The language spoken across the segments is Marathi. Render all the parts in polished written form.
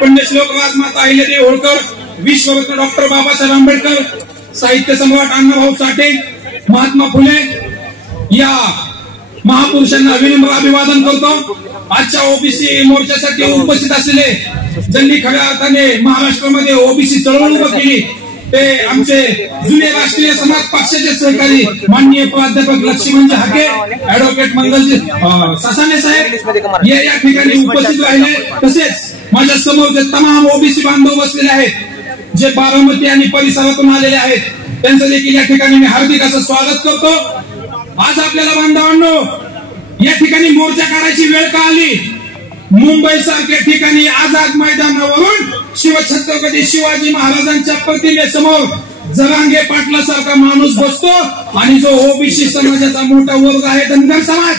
पुण्यश्लोक राजमाता अहिल्यादेवी होळकर, विश्वरत्न डॉक्टर बाबासाहेब आंबेडकर, साहित्य सम्राट अण्णाभाऊ साठे, महात्मा फुले या महापुरुषांना विनम्र अभिवादन करतो। आजच्या ओबीसी मोर्चासाठी उपस्थित असलेले ज्यांनी खऱ्या अर्थाने महाराष्ट्रामध्ये ओबीसी चळवळ उभी केली ते आमचे जुने राष्ट्रीय समाज पक्षाचे सहकारी माननीय प्राध्यापक लक्ष्मणजी हाके, ऍडव्होकेट मंगलजी सासाने साहेब या ठिकाणी उपस्थित राहिले। तसेच माझ्या समोर जे तमाम ओबीसी बांधव बसलेले आहेत जे बारामती आणि परिसरातून आलेले आहेत त्यांचं देखील या ठिकाणी मी हार्दिक असं स्वागत करतो। आज आपल्याला बांधवांनो या ठिकाणी मोर्चा काढायची वेळ का आली? मुंबई सारख्या ठिकाणी आझाद मैदानावरून शिवछत्रपती शिवाजी महाराजांच्या प्रतिमेसमोर जरांगे पाटलासारखा माणूस बसतो आणि जो ओबीसी समाजाचा मोठा वर्ग आहे धनगर समाज,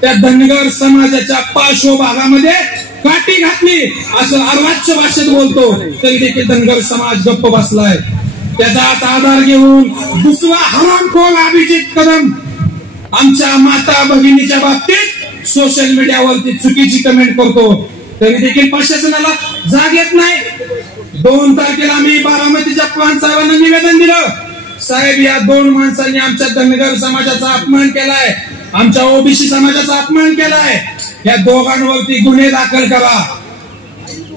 त्या धनगर समाजाच्या पार्श्वभागामध्ये काठी घातली असं अर्वाच्य भाषेत बोलतो तरी देखील धनगर समाज गप्प बसलाय। त्याचा आधार घेऊन दुसरा हरामखोर अभिजित कदम आमच्या माता भगिनीच्या बाबतीत सोशल मीडियावरती चुकीची कमेंट करतो तरी देखील प्रशासनाला जाग येत नाही। 2 तारखेला आम्ही बारामतीच्या प्रांत साहेबांना निवेदन दिलं, साहेब या 2 माणसांनी आमच्या धनगर समाजाचा अपमान केलाय, आमच्या ओबीसी समाजाचा अपमान केलाय, या दोघांवरती गुन्हे दाखल करा।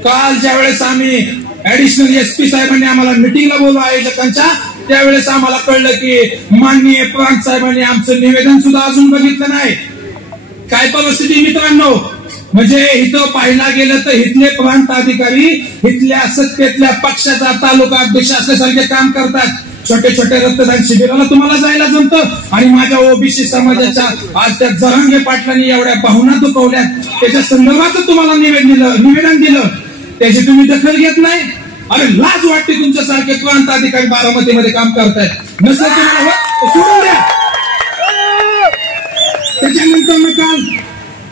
काल ज्यावेळेस आम्ही ऍडिशनल एसपी साहेबांनी आम्हाला मिटिंगला बोलवलं आयोजकांच्या, त्यावेळेस आम्हाला कळलं की माननीय प्रांत साहेबांनी आमचं निवेदन सुद्धा अजून बघितलं नाही। काय परिस्थिती मित्रांनो, म्हणजे इथं पाहायला गेलं तर इथले प्रांत अधिकारी इथल्या सत्तेतल्या पक्षाचा तालुका अध्यक्ष असल्यासारखे काम करतात। छोटे छोटे रक्तदान शिबिराला तुम्हाला जायला जमतं आणि माझ्या ओबीसी समाजाच्या आज त्या जरांगे पाटलांनी एवढ्या भावना दुखवल्यात त्याच्या संदर्भात तुम्हाला निवेदन दिलं, त्याची तुम्ही दखल घेत नाही। अरे लाज वाटते तुमच्यासारखे प्रांत अधिकारी बारामतीमध्ये काम करतायत, नसेल तुम्हाला सोडून द्या। त्याच्यानंतर मग काल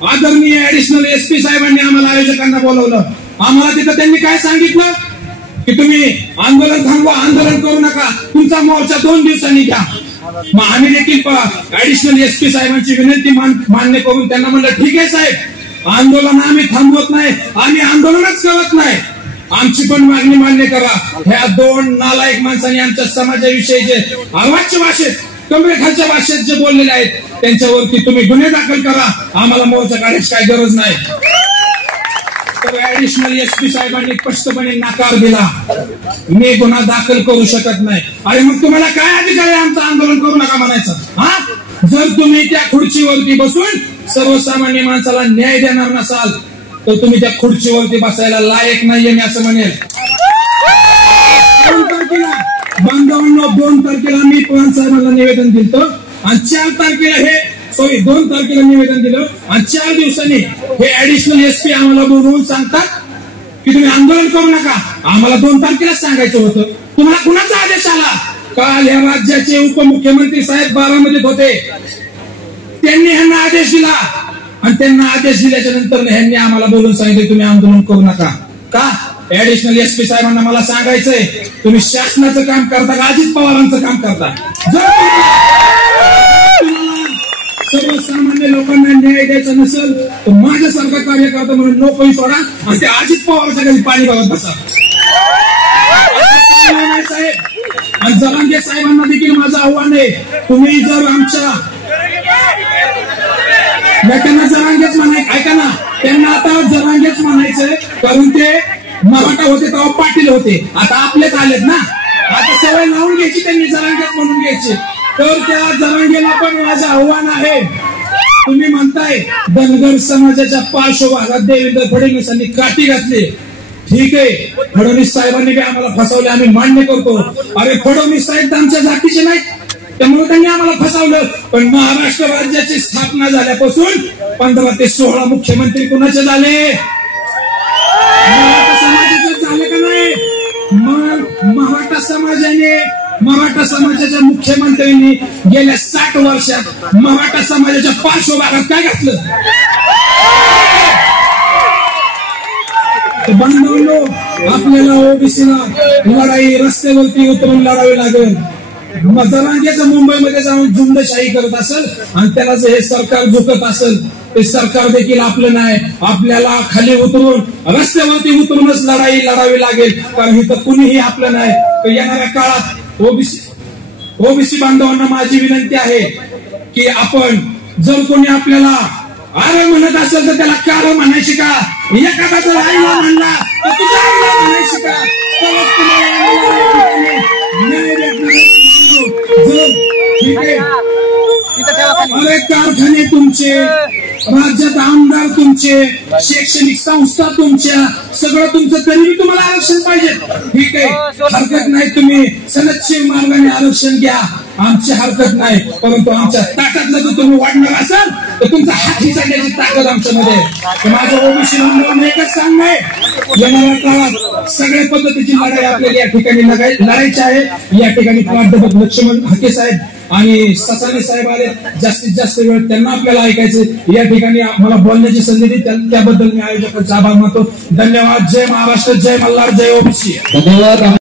आदरणीय ऍडिशनल एसपी साहेबांनी आम्हाला आयोजकांना बोलवलं, आम्हाला तिथं त्यांनी काय सांगितलं की तुम्ही आंदोलन थांबवा, आंदोलन करू नका, तुमचा मोर्चा 2 दिवसांनी घ्या। मग आम्ही देखील ऍडिशनल एसपी साहेबांची विनंती मान्य करून त्यांना म्हणलं ठीक आहे साहेब, आंदोलन आम्ही थांबवत नाही, आम्ही आंदोलनच करत नाही, आमची पण मागणी मान्य करा। ह्या 2 नालायक माणसांनी आमच्या समाजाविषयी जे अर्वाच्य भाषेत कमरेखालच्या भाषेत जे बोललेले आहेत त्यांच्यावरती तुम्ही गुन्हे दाखल करा, आम्हाला मोर्चा काढायची काय गरज नाही। तर ऍडिशनल एसपी साहेबांनी स्पष्टपणे नकार दिला, मी गुन्हा दाखल करू शकत नाही। अरे मग तुम्हाला काय अधिकार आहे आमचं आंदोलन करू नका म्हणायचं? हा, जर तुम्ही त्या खुर्चीवरती बसून सर्वसामान्य माणसाला न्याय देणार नसाल तर तुम्ही त्या खुर्चीवरती बसायला लायक नाहीये, मी असं म्हणेल। 2 तारखेला बांधवांनो 2 तारखेला मी प्रांत साहेबांना निवेदन दिलं आणि 4 तारखेला 2 तारखेला निवेदन दिलं आणि 4 दिवसांनी हे ऍडिशनल एसपी आम्हाला बोलवून सांगतात की तुम्ही आंदोलन करू नका। आम्हाला 2 तारखेला सांगायचं होतं, तुम्हाला कुणाचा आदेश आला? काल या राज्याचे उपमुख्यमंत्री साहेब बारामतीत होते, त्यांनी ह्यांना आदेश दिला आणि त्यांना आदेश दिल्याच्या नंतर ह्यांनी आम्हाला बोलून सांगितले तुम्ही आंदोलन करू नका। का? ऍडिशनल एसपी साहेबांना मला सांगायचंय तुम्ही शासनाचं काम करता का अजित पवारांचं काम करता? जर सर्वसामान्य लोकांना न्याय द्यायचा नसेल तर माझ्यासारखा कार्यकर्ता म्हणून नोकरी सोडा आणि त्या अजित पवारच्या घरी पाणी बघत बसा साहेब। आणि जरांगे साहेबांना देखील माझं आव्हान आहे, तुम्ही जर आमच्या त्यांना जरांगेच म्हणायचं, ऐका ना, त्यांना आता जरांगेच म्हणायचंय कारण ते मराठा होते तेव्हा पाटील होते, आता आपलेच आलेत ना, आता सवय लावून घ्यायची त्यांनी जरांगेच म्हणून घ्यायची। तर त्या जरांगेला पण माझं आव्हान आहे, तुम्ही म्हणताय धनगर समाजाच्या पार्श्वभागात देवेंद्र फडणवीसांनी काठी घातली, ठीक आहे, फडणवीस साहेबांनी आम्हाला फसवले, आम्ही मान्य करतो। अरे फडणवीस साहेब आमच्या जातीचे नाहीत त्यामुळे त्यांनी आम्हाला फसवलं, पण महाराष्ट्र राज्याची स्थापना झाल्यापासून 15 ते 16 मुख्यमंत्री कुणाचे झाले? मराठा समाजाचे झाले का नाही? मग मराठा समाजाच्या मुख्यमंत्र्यांनी गेल्या 60 वर्षात मराठा समाजाच्या पार्श्वभागात काय घातलं? बांधवांनो आपल्याला ओबीसीला लढाई रस्त्यावरती उतरून लढावी लागेल। जरांगेचं मुंबईमध्ये जाऊन झुंडशाही करत असेल आणि त्याला जर हे सरकार झुकत असेल ते सरकार देखील आपलं नाही. आपल्याला खाली उतरून रस्त्यावरती उतरूनच लढाई लढावी लागेल, कारण इथं कुणीही आपलं नाही. तर येणाऱ्या काळात ओबीसी बांधवांना माझी विनंती आहे की आपण जर कोणी आपल्याला अरे म्हणत असेल तर त्याला काळ म्हणायची का? एखादा आईला म्हणला तर तुझ्या आईला म्हणायची का? अनेक कारखाने तुमचे, राज्यात आमदार तुमचे, शैक्षणिक संस्था तुमच्या, सगळं तुमचं, तरी तुम्हाला आरक्षण पाहिजे. ठीक आहे, हरकत नाही, तुम्ही सनदशीर मार्गाने आरक्षण घ्या, आमची हरकत नाही. परंतु आमच्या ताटातलं जर तुम्ही वाढणार असाल तर तुमचा हाती चालण्याची ताकद आमच्यामध्ये. माझ्या ओबीसी बांधवांना एकच सांगणं आहे, येणाऱ्या काळात सगळ्या पद्धतीची लढाई आपल्याला या ठिकाणी लढायची आहे. या ठिकाणी प्राध्यापक लक्ष्मण हाके साहेब आणि ससाने साहेब आले, जास्तीत जास्त वेळ त्यांना आपल्याला ऐकायचं. या ठिकाणी मला बोलण्याची संधी दिली त्याबद्दल मी आयोजकांचा आभार मानतो. धन्यवाद. जय महाराष्ट्र, जय मल्हार, जय ओबीसी. धन्यवाद.